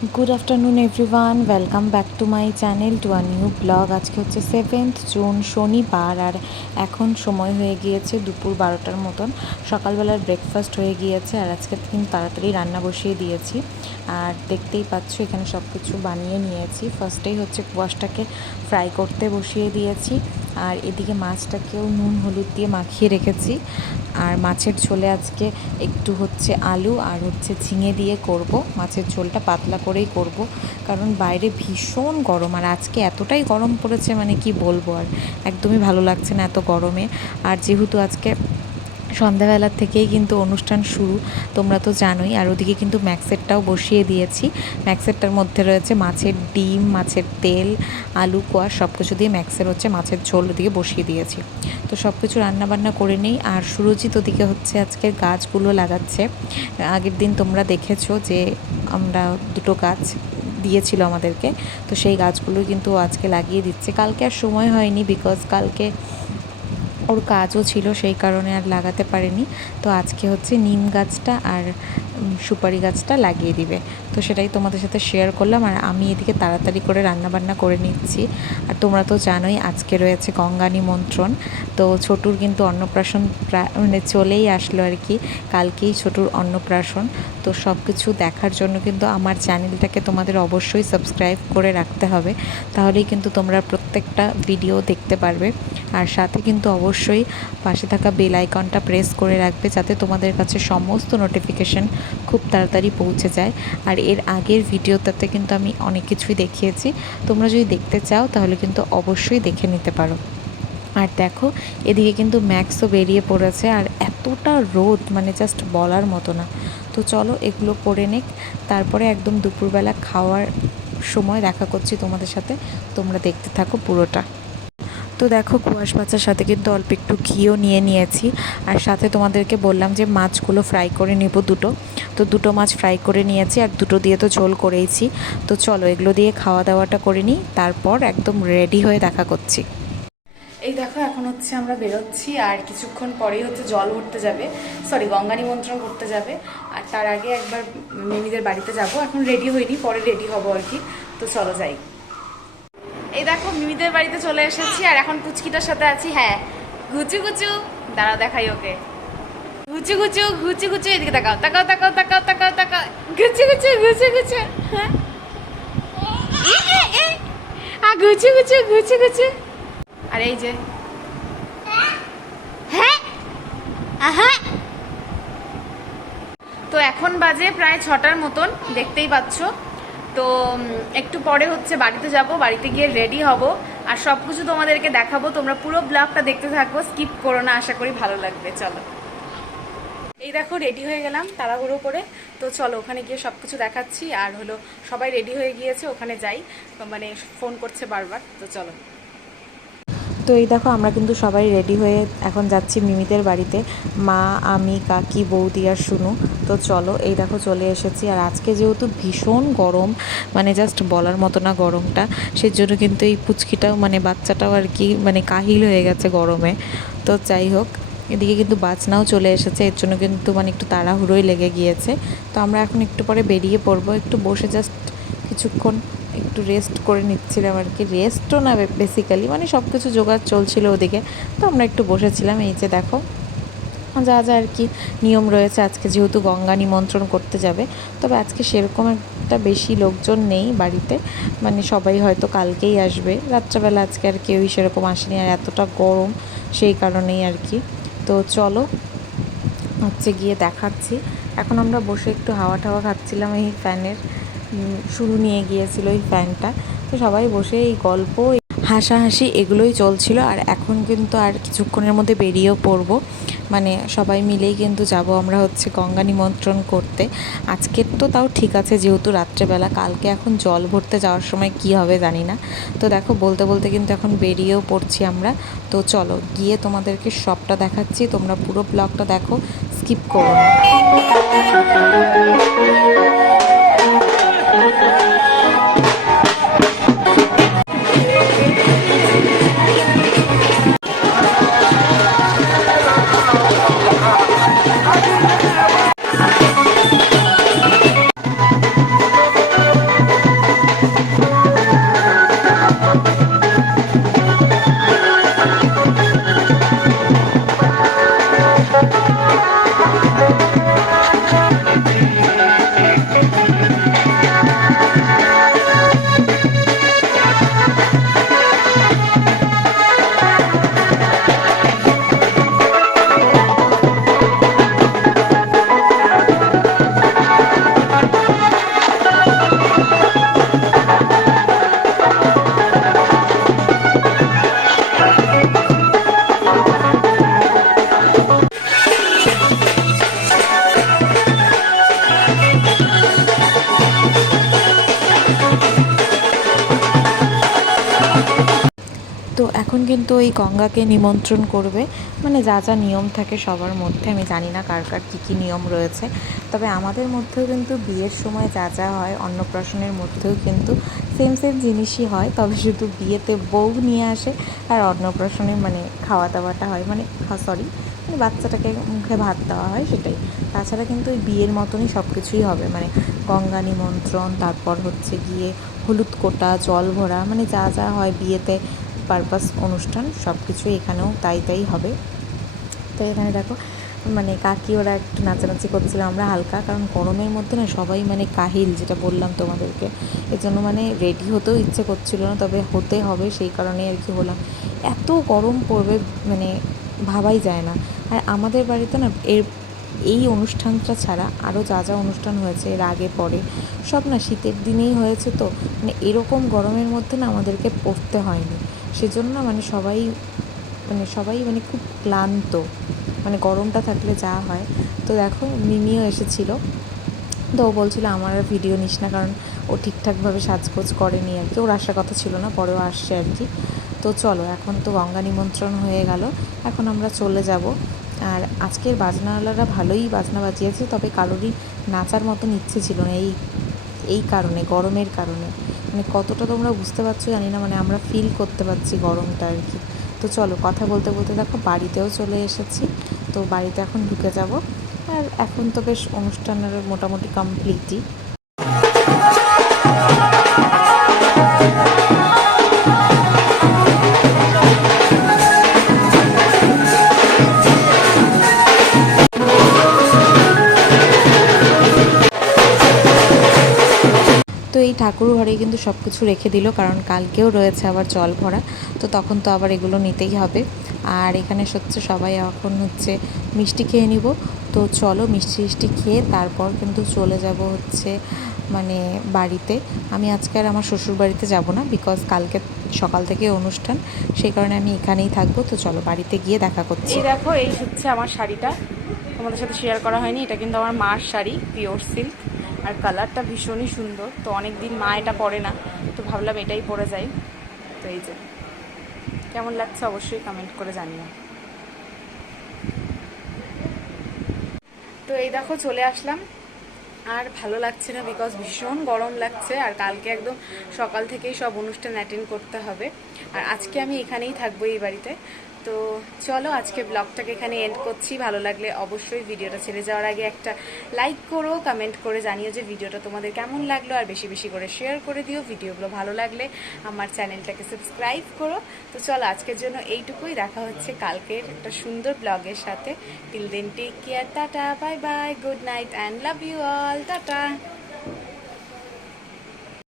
Good afternoon everyone, welcome back to my channel to a new blog. আজকে হচ্ছে 7th June শনিবার, আর এখন সময় হয়ে গিয়েছে দুপুর 12টার মতন। সকালবেলার ব্রেকফাস্ট হয়ে গিয়েছে, আর আজকে কিন্তু তাড়াতাড়ি রান্না বসিয়ে দিয়েছি। আর দেখতেই পাচ্ছ এখানে সব কিছু বানিয়ে নিয়েছি। ফার্স্টেই হচ্ছে কোয়াশটাকে ফ্রাই করতে বসিয়ে দিয়েছি, আর এদিকে মাছটাকেও নুন হলুদ দিয়ে মাখিয়ে রেখেছি। আর মাছের ঝোলে আজকে একটু হচ্ছে আলু আর হচ্ছে ঝিঙে দিয়ে করব। মাছের ঝোলটা পাতলা করেই করব, কারণ বাইরে ভীষণ গরম, আর আজকে এতটাই গরম পড়েছে মানে কি বলবো, আর একদমই ভালো লাগছে না এত গরমে। আর যেহেতু আজকে সন্ধ্যাবেলার থেকেই কিন্তু অনুষ্ঠান শুরু, তোমরা তো জানোই। আর ওদিকে কিন্তু ম্যাক্সেরটাও বসিয়ে দিয়েছি। ম্যাক্সেরটার মধ্যে রয়েছে মাছের ডিম, মাছের তেল, আলু কোয়াশ সব কিছু দিয়ে ম্যাক্সের হচ্ছে মাছের ঝোল ওদিকে বসিয়ে দিয়েছি। তো সব কিছু রান্নাবান্না করে নিই। আর সুরজিৎ ওদিকে হচ্ছে আজকের গাছগুলো লাগাচ্ছে। আগের দিন তোমরা দেখেছো যে আমরা দুটো গাছ দিয়েছিল আমাদেরকে, তো সেই গাছগুলো কিন্তু আজকে লাগিয়ে দিচ্ছে। কালকে আর সময় হয়নি, বিকজ কালকে ওর কাজও ছিল, সেই কারণে আর লাগাতে পারেনি। তো আজকে হচ্ছে নিম গাছটা আর সুপারি গাছটা লাগিয়ে দিবে। তো সেটাই তোমাদের সাথে শেয়ার করলাম। আর আমি এদিকে তাড়াতাড়ি করে রান্নাবান্না করে নিচ্ছি। আর তোমরা তো জানোই আজকে রয়েছে গঙ্গা নিমন্ত্রণ। তো ছোটুর কিন্তু অন্নপ্রাশন মানে চলেই আসলো আর কি। কালকেই ছোটুর অন্নপ্রাশন। তো সব কিছু দেখার জন্য কিন্তু আমার চ্যানেলটাকে তোমাদের অবশ্যই সাবস্ক্রাইব করে রাখতে হবে, তাহলেই কিন্তু তোমরা প্রত্যেকটা ভিডিও দেখতে পারবে। আর সাথে কিন্তু অবশ্যই পাশে থাকা বেল আইকনটা প্রেস করে রাখবে, যাতে তোমাদের কাছে সমস্ত নোটিফিকেশান খুব তাড়াতাড়ি পৌঁছে যায়। আর এর আগের ভিডিওটাতে কিন্তু আমি অনেক কিছুই দেখিয়েছি, তোমরা যদি দেখতে চাও তাহলে কিন্তু অবশ্যই দেখে নিতে পারো। আর দেখো এদিকে কিন্তু ম্যাক্সও বেরিয়ে পড়েছে, আর এতটা রোদ মানে জাস্ট বলার মতো না। তো চলো এগুলো করে নিক, তারপরে একদম দুপুরবেলা খাওয়ার সময় দেখা করছি তোমাদের সাথে। তোমরা দেখতে থাকো পুরোটা। তো দেখো কুয়াশ ভাজার সাথে কিন্তু অল্প একটু ঘিও নিয়ে নিয়েছি, আর সাথে তোমাদেরকে বললাম যে মাছগুলো ফ্রাই করে নেব দুটো। তো দুটো মাছ ফ্রাই করে নিয়েছি, আর দুটো দিয়ে তো ঝোল করেইছি। তো চলো এগুলো দিয়ে খাওয়া দাওয়াটা করে নিই, তারপর একদম রেডি হয়ে দেখা করছি। এই দেখো এখন হচ্ছে আমরা বেরোচ্ছি, আর কিছুক্ষণ পরেই হচ্ছে জল ভরতে যাবে, সরি গঙ্গা নিমন্ত্রণ করতে যাবে। আর তার আগে একবার মিমিদের বাড়িতে যাব। এখন রেডি হইনি, পরে রেডি হব আর কি। তো চলো যাই। এই দেখো মিমিদের বাড়িতে চলে এসেছি, আর এখন পুচকিটার সাথে আছি। হ্যাঁ গুচু গুচু, দাঁড়াও দেখাই ওকে। গুচু গুচু গুচু গুচু, এদিকে তাকাও তাকাও তাকাও তাকাও তাকাও তাকাও, গুচু গুচু গুচু গুচু। হ্যাঁ গুচু গুচু গুচু গুচু। আর এই যে হ্যাঁ হ্যাঁ। তো এখন বাজে প্রায় 6টার মতন, দেখতেই পাচ্ছ। তো একটু পরে হচ্ছে বাড়িতে যাব, বাড়িতে গিয়ে রেডি হব, আর সব কিছু তোমাদেরকে দেখাবো। তোমরা পুরো ব্লগটা দেখতে থাকো, স্কিপ করো না, আশা করি ভালো লাগবে। চলো এই দেখো রেডি হয়ে গেলাম তাড়াহুড়ো করে। তো চলো ওখানে গিয়ে সব কিছু দেখাচ্ছি। আর হলো সবাই রেডি হয়ে গিয়েছে, ওখানে যাই, মানে ফোন করছে বারবার। তো চলো। তো এই দেখো আমরা কিন্তু সবাই রেডি হয়ে এখন যাচ্ছি মিমিদের বাড়িতে, মা, আমি, কাকি, বৌদি আর শুনু। তো চলো এই দেখো চলে এসেছি। আর আজকে যেহেতু ভীষণ গরম, মানে জাস্ট বলার মতো না গরমটা, সেজন্য কিন্তু এই পুচকিটাও মানে বাচ্চাটাও আর কি মানে কাহিল হয়ে গেছে গরমে। তো যাই হোক, এদিকে কিন্তু বাজনাও চলে এসেছে, এর জন্য কিন্তু মানে একটু তাড়াহুড়োই লেগে গিয়েছে। তো আমরা এখন একটু পরে বেরিয়ে পড়বো, একটু বসে জাস্ট কিছুক্ষণ একটু রেস্ট করে নিচ্ছিলাম আর কি। রেস্টও না, বেসিক্যালি মানে সব কিছু জোগাড় চলছিল ওদিকে। তো আমরা একটু বসেছিলাম। এই যে দেখো যা যা আর কি নিয়ম রয়েছে, আজকে যেহেতু গঙ্গা নিমন্ত্রণ করতে যাবে। তবে আজকে সেরকম একটা বেশি লোকজন নেই বাড়িতে, মানে সবাই হয়তো কালকেই আসবে রাত্রেবেলা। আজকে আর কেউই সেরকম আসেনি, আর এতটা গরম সেই কারণেই আর কি। তো চলো হচ্ছে গিয়ে দেখাচ্ছি। এখন আমরা বসে একটু হাওয়া টাওয়া খাচ্ছিলাম, এই ফ্যানের শুরু নিয়ে গিয়েছিল এই ফ্যানটা। তো সবাই বসে এই গল্প হাসাহাসি এগুলোই চলছিল। আর এখন কিন্তু আর কিছুক্ষণের মধ্যে বেরিয়েও পড়বো, মানে সবাই মিলেই কিন্তু যাব আমরা হচ্ছে গঙ্গা নিমন্ত্রণ করতে। আজকের তো তাও ঠিক আছে যেহেতু রাত্রেবেলা, কালকে এখন জল ভরতে যাওয়ার সময় কি হবে জানি না। তো দেখো বলতে বলতে কিন্তু এখন বেরিয়েও পড়ছি আমরা। তো চলো গিয়ে তোমাদেরকে সবটা দেখাচ্ছি, তোমরা পুরো ব্লগটা দেখো, স্কিপ করো না। তো এখন কিন্তু ওই গঙ্গাকে নিমন্ত্রণ করবে, মানে যা যা নিয়ম থাকে সবার মধ্যে, আমি জানি না কার কার কী কী নিয়ম রয়েছে, তবে আমাদের মধ্যেও কিন্তু বিয়ের সময় যা যা হয় অন্নপ্রাশনের মধ্যেও কিন্তু সেম সেম জিনিসই হয়, তবে শুধু বিয়েতে বউ নিয়ে আসে আর অন্নপ্রাশনে মানে খাওয়া দাওয়াটা হয়, মানে মানে বাচ্চাটাকে মুখে ভাত দেওয়া হয় সেটাই। তাছাড়া কিন্তু ওই বিয়ের মতনই সব কিছুই হবে, মানে গঙ্গা নিমন্ত্রণ, তারপর হচ্ছে গিয়ে হলুদ কোটা, জল ভরা, মানে যা যা হয় বিয়েতে পারপাস অনুষ্ঠান সব কিছুই এখানেও তাই হবে। তো এখানে দেখো মানে কাকি ওরা একটু নাচানাচি করছিল, আমরা হালকা, কারণ গরমের মধ্যে না সবাই মানে কাহিল, যেটা বললাম তোমাদেরকে, এর জন্য মানে রেডি হতেও ইচ্ছে করছিল না, তবে হতে হবে সেই কারণেই আর কি হলাম। এত গরম পড়বে মানে ভাবাই যায় না। আর আমাদের বাড়িতে না এই অনুষ্ঠানটা ছাড়া আরও যা যা অনুষ্ঠান হয়েছে এর আগে পরে সব না শীতের দিনেই হয়েছে, তো মানে এরকম গরমের মধ্যে না আমাদেরকে পড়তে হয়নি, সেজন্য মানে সবাই মানে খুব ক্লান্ত, মানে গরমটা থাকলে যা হয়। তো দেখো মিমিও এসেছিলো, তো ও বলছিল আমার আর ভিডিও নিস না, কারণ ও ঠিকঠাকভাবে সাজগোজ করেনি আর কি, ওর আসার কথা ছিল না, পরেও আসছে আর কি। তো চলো এখন তো গঙ্গা নিমন্ত্রণ হয়ে গেল, এখন আমরা চলে যাব। আর আজকের বাজনাওয়ালারা ভালোই বাজনা বাজিয়েছে, তবে কারোরই নাচার মতন ইচ্ছে ছিল না এই কারণে, গরমের কারণে, মানে কতটা তোমরা বুঝতে পারছো জানি না, মানে আমরা ফিল করতে পারছি গরমটা আর কি। তো চলো কথা বলতে বলতে দেখো বাড়িতেও চলে এসেছি, তো বাড়িতে এখন ঢুকে যাব। আর এখন তো বেশ অনুষ্ঠানের মোটামুটি কমপ্লিটই। তো এই ঠাকুর ঘরেই কিন্তু সব কিছু রেখে দিল, কারণ কালকেও রয়েছে আবার জল ভরা, তো তখন তো আবার এগুলো নিতেই হবে। আর এখানে হচ্ছে সবাই এখন হচ্ছে মিষ্টি খেয়ে নিব, তো চলো মিষ্টি খেয়ে তারপর কিন্তু চলে যাব হচ্ছে মানে বাড়িতে। আমি আজকে আর আমার শ্বশুর বাড়িতে যাব না, বিকজ কালকে সকাল থেকে অনুষ্ঠান, সেই কারণে আমি এখানেই থাকবো। তো চলো বাড়িতে গিয়ে দেখা করছি। এই দেখো, এই হচ্ছে আমার শাড়িটা, তোমাদের সাথে শেয়ার করা হয়নি, এটা কিন্তু আমার মার শাড়ি, পিওর সিল্ক, আর কালারটা ভীষণই সুন্দর। তো অনেক দিন মা এটা পরে না, তো ভাবলাম এটাই পরে যাই। তো এই যে কেমন লাগছে অবশ্যই কমেন্ট করে জানিও। তো এই দেখো চলে আসলাম, আর ভালো লাগছে না বিকজ ভীষণ গরম লাগছে, আর কালকে একদম সকাল থেকেই সব অনুষ্ঠান অ্যাটেন্ড করতে হবে, আর আজকে আমি এখানেই থাকবো এই বাড়িতে। তো চলো আজকে ব্লগটাকে এখানে এন্ড করছি। ভালো লাগলে অবশ্যই ভিডিওটা ছেড়ে যাওয়ার আগে একটা লাইক করো, কমেন্ট করে জানিও যে ভিডিওটা তোমাদের কেমন লাগলো, আর বেশি বেশি করে শেয়ার করে দিও। ভিডিওগুলো ভালো লাগলে আমার চ্যানেলটাকে সাবস্ক্রাইব করো। তো চলো আজকের জন্য এইটুকুই, দেখা হচ্ছে কালকের একটা সুন্দর ব্লগের সাথে। Till then take care, tata, bye bye, good night and love you all, tata.